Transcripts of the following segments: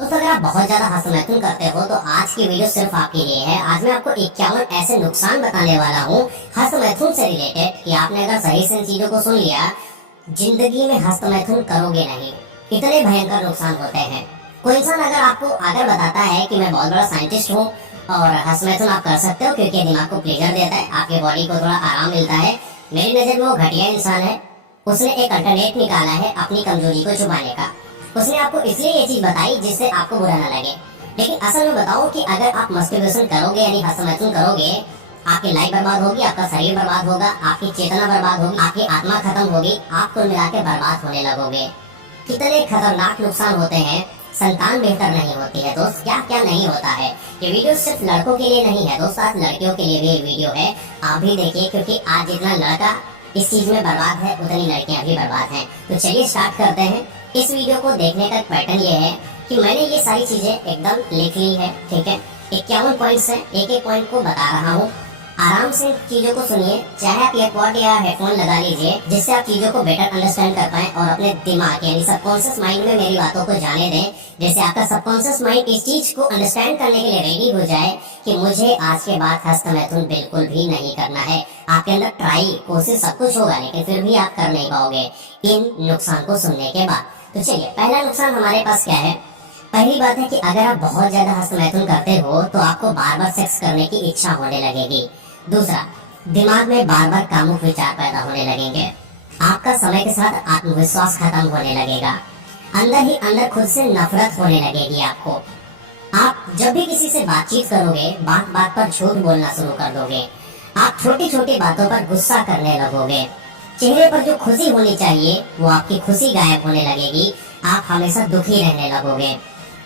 दोस्तों, अगर आप बहुत ज्यादा हस्तमैथुन करते हो तो आज की वीडियो सिर्फ आपके लिए है। आज मैं आपको 51 ऐसे नुकसान बताने वाला हूँ हस्तमैथुन से रिलेटेड कि आपने अगर सही से इन चीजों को सुन लिया, जिंदगी में हस्तमैथुन करोगे नहीं। इतने भयंकर नुकसान होते हैं। कोई इंसान अगर आपको अगर बताता है कि मैं बहुत बड़ा साइंटिस्ट हूँ और हस्तमैथुन आप कर सकते हो क्योंकि दिमाग को प्लेजर देता है, आपके बॉडी को थोड़ा आराम मिलता है, मेरी नजर में वो घटिया इंसान है। उसने एक अल्टरनेट निकाला है अपनी कमजोरी को छुपाने का। उसने आपको इसलिए ये चीज बताई जिससे आपको बुरा ना लगे। लेकिन असल में बताओ कि अगर आप मस्टरबेशन करोगे यानी हस्तमैथुन करोगे, आपकी लाइफ बर्बाद होगी, आपका शरीर बर्बाद होगा, आपकी चेतना बर्बाद होगी, आपकी आत्मा खत्म होगी, आप कुल मिला के बर्बाद होने लगोगे। कितने खतरनाक नुकसान होते हैं। संतान बेहतर नहीं होती है दोस्त, क्या क्या नहीं होता है। ये वीडियो सिर्फ लड़कों के लिए नहीं है दोस्त, आज लड़कियों के लिए भी ये वीडियो है। आप भी देखिए क्योंकि आज जितना लड़का इस चीज में बर्बाद है उतनी लड़कियां भी बर्बाद हैं। तो चलिए स्टार्ट करते हैं। इस वीडियो को देखने का पैटर्न ये है कि मैंने ये सारी चीजें एकदम लिख ली है, ठीक है। 51 पॉइंट्स हैं, एक एक पॉइंट को बता रहा हूँ। आराम से चीजों को सुनिए, चाहे आप ईयरपॉड या हेडफोन लगा लीजिए जिससे आप चीजों को बेटर अंडरस्टैंड कर पाए और अपने दिमाग यानी सबकॉन्शियस माइंड में मेरी बातों को जाने दें। जैसे आपका सबकॉन्शियस माइंड इस चीज को अंडरस्टैंड करने के लिए रेडी हो जाए कि मुझे आज के बाद हस्तमैथुन बिल्कुल भी नहीं करना है। आपके अंदर ट्राई कोशिश सब कुछ होगा लेकिन फिर भी आप कर नहीं पाओगे इन नुकसान को सुनने के बाद। तो चलिए, पहला नुकसान हमारे पास क्या है। पहली बात है कि अगर आप बहुत ज्यादा हस्तमैथुन करते हो तो आपको बार बार सेक्स करने की इच्छा होने लगेगी। दूसरा, दिमाग में बार बार कामुक विचार पैदा होने लगेंगे। आपका समय के साथ आत्मविश्वास खत्म होने लगेगा। अंदर ही अंदर खुद से नफरत होने लगेगी आपको। आप जब भी किसी से बातचीत करोगे, बात बात पर झूठ बोलना शुरू कर दोगे। आप छोटी छोटी बातों पर गुस्सा करने लगोगे। चेहरे पर जो खुशी होनी चाहिए वो आपकी खुशी गायब होने लगेगी। आप हमेशा दुखी रहने लगोगे।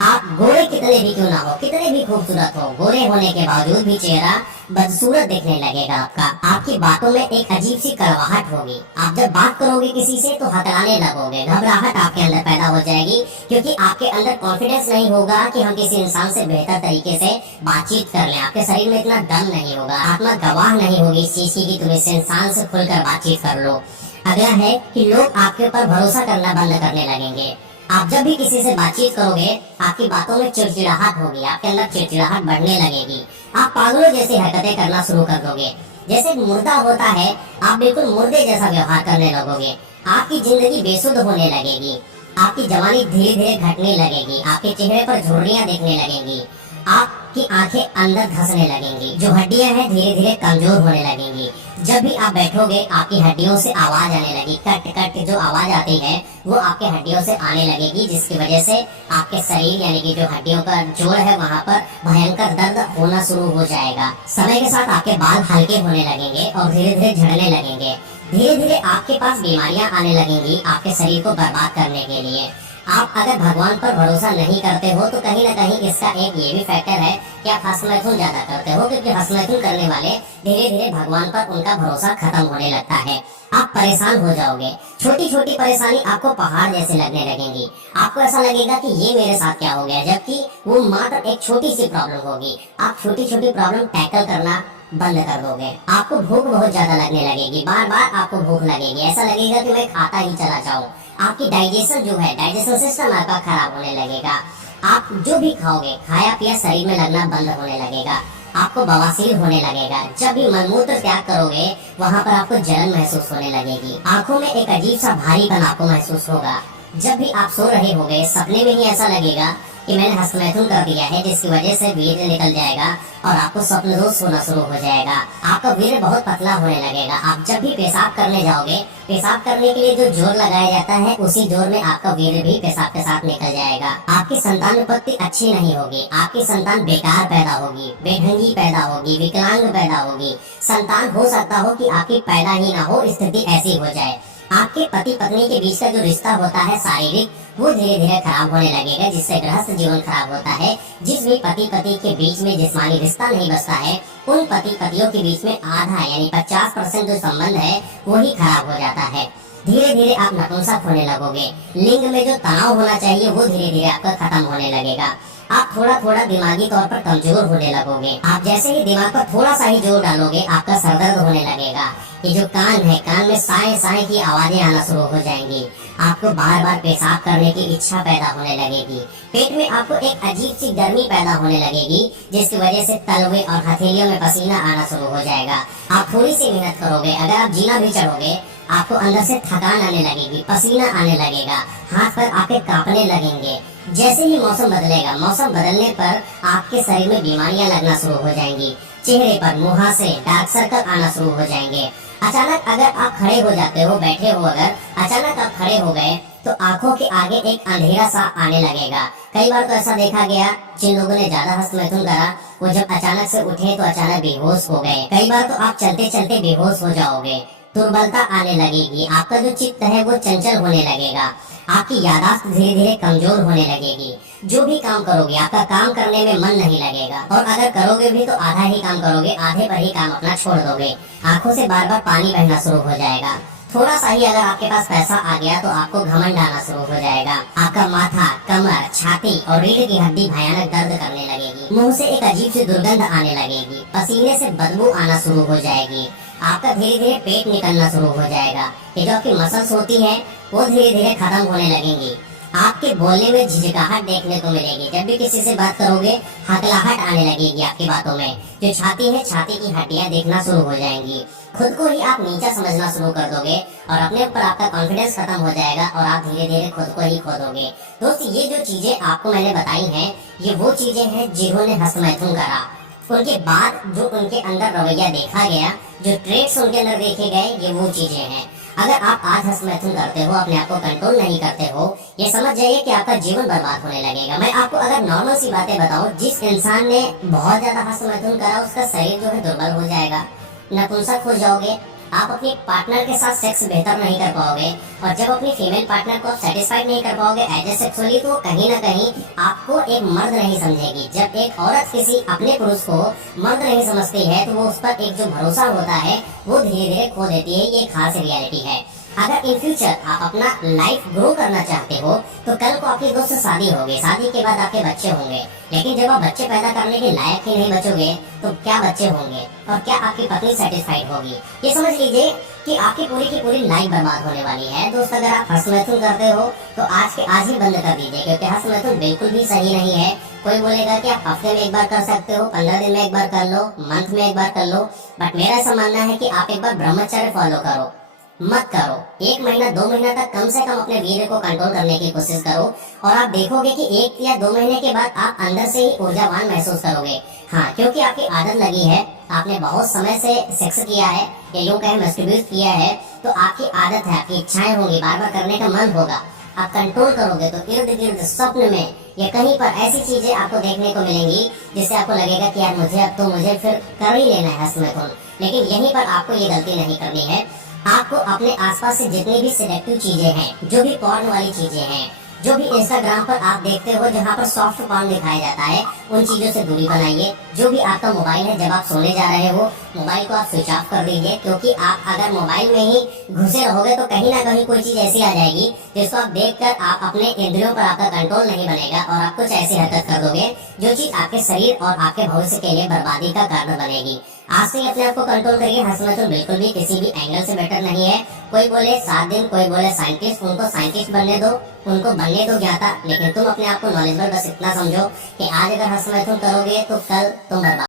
आप गोरे कितने भी क्यों ना हो, कितने भी खूबसूरत हो, गोरे होने के बावजूद भी चेहरा बदसूरत दिखने लगेगा आपका। आपकी बातों में एक अजीब सी कड़वाहट होगी। आप जब बात करोगे किसी से तो हतराने लगोगे, घबराहट आपके अंदर पैदा हो जाएगी क्योंकि आपके अंदर कॉन्फिडेंस नहीं होगा कि हम किसी इंसान से बेहतर तरीके से बातचीत कर लें। आपके शरीर में इतना दम नहीं होगा, आत्मा गवाह नहीं होगी इस चीज की कि तुम इस इंसान से खुलकर बातचीत कर लो। अगला है कि लोग आपके ऊपर भरोसा करना बंद करने लगेंगे। आप जब भी किसी से बातचीत करोगे आपकी बातों में चिड़चिड़ाहट होगी, आपके अंदर चिड़चिड़ाहट बढ़ने लगेगी। आप पागलों जैसी हरकतें करना शुरू कर दोगे। जैसे एक मुर्दा होता है, आप बिल्कुल मुर्दे जैसा व्यवहार करने लगोगे। आपकी जिंदगी बेसुध होने लगेगी। आपकी जवानी धीरे धीरे घटने लगेगी। आपके चेहरे पर झुर्रियां दिखने लगेंगी। आपकी आंखें अंदर धंसने लगेंगी। जो हड्डियां हैं धीरे धीरे कमजोर होने लगेंगी। जब भी आप बैठोगे आपकी हड्डियों से आवाज आने लगी, कट कट जो आवाज आती है वो आपके हड्डियों से आने लगेगी, जिसकी वजह से आपके शरीर यानी कि जो हड्डियों का जोड़ है वहाँ पर भयंकर दर्द होना शुरू हो जाएगा। समय के साथ आपके बाल हल्के होने लगेंगे और धीरे धीरे झड़ने लगेंगे। धीरे धीरे आपके पास बीमारियां आने लगेंगी आपके शरीर को बर्बाद करने के लिए। आप अगर भगवान पर भरोसा नहीं करते हो तो कहीं ना कहीं इसका एक ये भी फैक्टर है कि आप हस्तमैथुन ज्यादा करते हो, क्योंकि हस्तमैथुन करने वाले धीरे धीरे भगवान पर उनका भरोसा खत्म होने लगता है। आप परेशान हो जाओगे। छोटी छोटी परेशानी आपको पहाड़ जैसे लगने लगेंगी। आपको ऐसा लगेगा कि ये मेरे साथ क्या हो गया, जबकि वो मात्र एक छोटी सी प्रॉब्लम होगी। आप छोटी छोटी प्रॉब्लम टैकल करना बंद कर दोगे। आपको भूख बहुत ज्यादा लगने लगेगी, बार बार आपको भूख लगेगी, ऐसा लगेगा कि मैं खाता ही चला जाऊं। आपकी डाइजेशन जो है, डाइजेशन सिस्टम आपका खराब होने लगेगा। आप जो भी खाओगे, खाया पिया शरीर में लगना बंद होने लगेगा। आपको बवासीर होने लगेगा। जब भी मनमूत्र त्याग करोगे वहाँ पर आपको जलन महसूस होने लगेगी। आंखों में एक अजीब सा भारीपन आपको महसूस होगा। जब भी आप सो रहे होगे सपने में ही ऐसा लगेगा कि मैंने हस्तमैथुन कर दिया है, जिसकी वजह से वीर्य निकल जाएगा और आपको स्वप्न दोष होना शुरू हो जाएगा। आपका वीर्य बहुत पतला होने लगेगा। आप जब भी पेशाब करने जाओगे, पेशाब करने के लिए जो जोर लगाया जाता है उसी जोर में आपका वीर्य भी पेशाब के साथ निकल जाएगा। आपकी संतान उत्पत्ति अच्छी नहीं होगी। आपकी संतान बेकार पैदा होगी, बेढंगी पैदा होगी, विकलांग पैदा होगी। संतान हो सकता हो कि आपकी पैदा ही ना हो, स्थिति ऐसी हो जाए। आपके पति पत्नी के बीच का जो रिश्ता होता है शारीरिक, वो धीरे धीरे खराब होने लगेगा, जिससे गृहस्थ जीवन खराब होता है। जिस भी पति पति के बीच में जिस्मानी रिश्ता नहीं बचता है, उन पति पतियों के बीच में आधा यानी 50% जो संबंध है वही खराब हो जाता है। धीरे धीरे आप नपुंसक होने लगोगे। लिंग में जो तनाव होना चाहिए वो धीरे धीरे आपका खत्म होने लगेगा। आप थोड़ा थोड़ा दिमागी तौर पर कमजोर होने लगोगे। आप जैसे ही दिमाग पर थोड़ा सा ही जोर डालोगे आपका सरदर्द होने लगेगा। ये जो कान है, कान में साए साए की आवाजें आना शुरू हो जाएंगी। आपको बार बार पेशाब करने की इच्छा पैदा होने लगेगी, पेट में आपको एक अजीब सी गर्मी पैदा होने लगेगी, जिसकी वजह से तलवे और हथेलियों में पसीना आना शुरू हो जाएगा। आप थोड़ी सी मेहनत करोगे, अगर आप जीना भी चढ़ोगे, आपको अंदर से थकान आने लगेगी, पसीना आने लगेगा, हाथ पर आपके कांपने लगेंगे। जैसे ही मौसम बदलेगा, मौसम बदलने पर आपके शरीर में बीमारियां लगना शुरू हो जाएंगी, चेहरे पर मुहासे, डार्क सर्कल आना शुरू हो जाएंगे। अचानक अगर आप खड़े हो जाते हो, बैठे हो, अगर अचानक आप खड़े हो गए तो आंखों के आगे एक अंधेरा सा आने लगेगा। कई बार तो ऐसा देखा गया, जिन लोगों ने ज्यादा हस्तमैथुन करा वो जब अचानक से उठे तो अचानक बेहोश हो गए। कई बार तो आप चलते चलते बेहोश हो जाओगे, दुर्बलता आने लगेगी, आपका जो चित्त है वो चंचल होने लगेगा, आपकी याददाश्त धीरे धीरे कमजोर होने लगेगी। जो भी काम करोगे आपका काम करने में मन नहीं लगेगा, और अगर करोगे भी तो आधा ही काम करोगे, आधे पर ही काम अपना छोड़ दोगे। आंखों से बार बार पानी बहना शुरू हो जाएगा। थोड़ा सा ही अगर आपके पास पैसा आ गया तो आपको घमंड आना शुरू हो जाएगा। आपका माथा, कमर, छाती और रीढ़ की हड्डी भयानक दर्द करने लगेगी। मुंह से एक अजीब सी दुर्गंध आने लगेगी, पसीने से बदबू आना शुरू हो जाएगी। आपका धीरे धीरे पेट निकलना शुरू हो जाएगा। ये जो आपकी मसल्स होती है वो धीरे धीरे खत्म होने लगेंगी। आपके बोलने में झिझकाहट देखने को मिलेगी। जब भी किसी से बात करोगे हकलाहट आने लगेगी आपकी बातों में। जो छाती है, छाती की हड्डियां देखना शुरू हो जाएंगी। खुद को ही आप नीचा समझना शुरू कर दोगे और अपने ऊपर आपका कॉन्फिडेंस खत्म हो जाएगा और आप धीरे धीरे खुद को ही खो दोगे। दोस्त, ये जो चीजें आपको मैंने बताई हैं, ये वो चीजें हैं जिन्होंने हस्तमैथुन करा। उनके बाद जो उनके अंदर रवैया देखा गया, जो ट्रेट्स उनके अंदर देखे गए, ये वो चीजें हैं। अगर आप आज हस्तमैथुन करते हो, अपने आप को कंट्रोल नहीं करते हो, ये समझ जाइए कि आपका जीवन बर्बाद होने लगेगा। मैं आपको अगर नॉर्मल सी बातें बताऊं, जिस इंसान ने बहुत ज्यादा हस्तमैथुन करा उसका शरीर जो है दुर्बल हो जाएगा, नपुंसक हो जाओगे, आप अपने पार्टनर के साथ सेक्स बेहतर नहीं कर पाओगे, और जब अपनी फीमेल पार्टनर को आप सेटिस्फाइड नहीं कर पाओगे एज ए सेक्सुअली, तो कहीं ना कहीं आपको एक मर्द नहीं समझेगी। जब एक औरत किसी अपने पुरुष को मर्द नहीं समझती है तो वो उस पर एक जो भरोसा होता है वो धीरे धीरे खो देती है। ये खास रियलिटी है। अगर इन फ्यूचर आप अपना लाइफ ग्रो करना चाहते हो तो कल को आपकी दोस्त से शादी होगी, शादी के बाद आपके बच्चे होंगे, लेकिन जब आप बच्चे पैदा करने के लायक ही नहीं बचोगे तो क्या बच्चे होंगे और क्या आपकी पत्नी सेटिस्फाइड होगी? ये समझ लीजिए कि आपकी पूरी की पूरी लाइफ बर्बाद होने वाली है। दोस्त, अगर आप हस्तमैथुन करते हो तो आज के आज ही बंद कर दीजिए, क्योंकि हस्तमैथुन बिल्कुल भी सही नहीं है। कोई बोलेगा कि आप हफ्ते में एक बार कर सकते हो, 15 दिन में एक बार कर लो, मंथ में एक बार कर लो, बट मेरा ऐसा मानना है कि आप एक बार ब्रह्मचर्य फॉलो करो, मत करो। 1 महीना 2 महीना तक कम से कम अपने वीर्य को कंट्रोल करने की कोशिश करो, और आप देखोगे कि 1 या 2 महीने के बाद आप अंदर से ही ऊर्जावान महसूस करोगे। हाँ, क्योंकि आपकी आदत लगी है, आपने बहुत समय से सेक्स किया है या यूं कहें मस्टरबेट किया है, तो आपकी आदत है, आपकी इच्छाएं होंगी, बार बार करने का मन होगा। आप कंट्रोल करोगे तो इर्द गिर्द स्वप्न में या कहीं पर ऐसी चीजें आपको देखने को मिलेंगी जिससे आपको लगेगा कि यार मुझे फिर कर ही लेना है हस्तमैथुन। लेकिन यहीं पर आपको ये गलती नहीं करनी है। आपको अपने आसपास से जितनी भी सिलेक्टिव चीजें हैं, जो भी पॉर्न वाली चीजें हैं, जो भी इंस्टाग्राम पर आप देखते हो जहाँ पर सॉफ्ट पॉर्न दिखाया जाता है, उन चीजों से दूरी बनाइए। जो भी आपका मोबाइल है, जब आप सोने जा रहे हो मोबाइल को आप स्विच ऑफ कर दीजिए, क्योंकि आप अगर मोबाइल में ही घुसे रहोगे तो कहीं ना कहीं कोई चीज ऐसी आ जाएगी जिसको आप देखकर आप अपने इंद्रियों पर आपका कंट्रोल नहीं बनेगा और आप कुछ ऐसी हरकत कर दोगे जो चीज आपके शरीर और आपके भविष्य के लिए बर्बादी का कारण बनेगी। आज से अपने आप को कंट्रोल करिए। हस्तमैथुन बिल्कुल भी किसी भी एंगल से बेटर नहीं है। कोई बोले 7 दिन, कोई बोले साइंटिस्ट, उनको साइंटिस्ट बनने दो, उनको बनने दो ज्ञाता, लेकिन तुम अपने आप को नॉलेजेबल बस इतना समझो कि आज अगर हस्तमैथुन करोगे तो कल तुम बर्बाद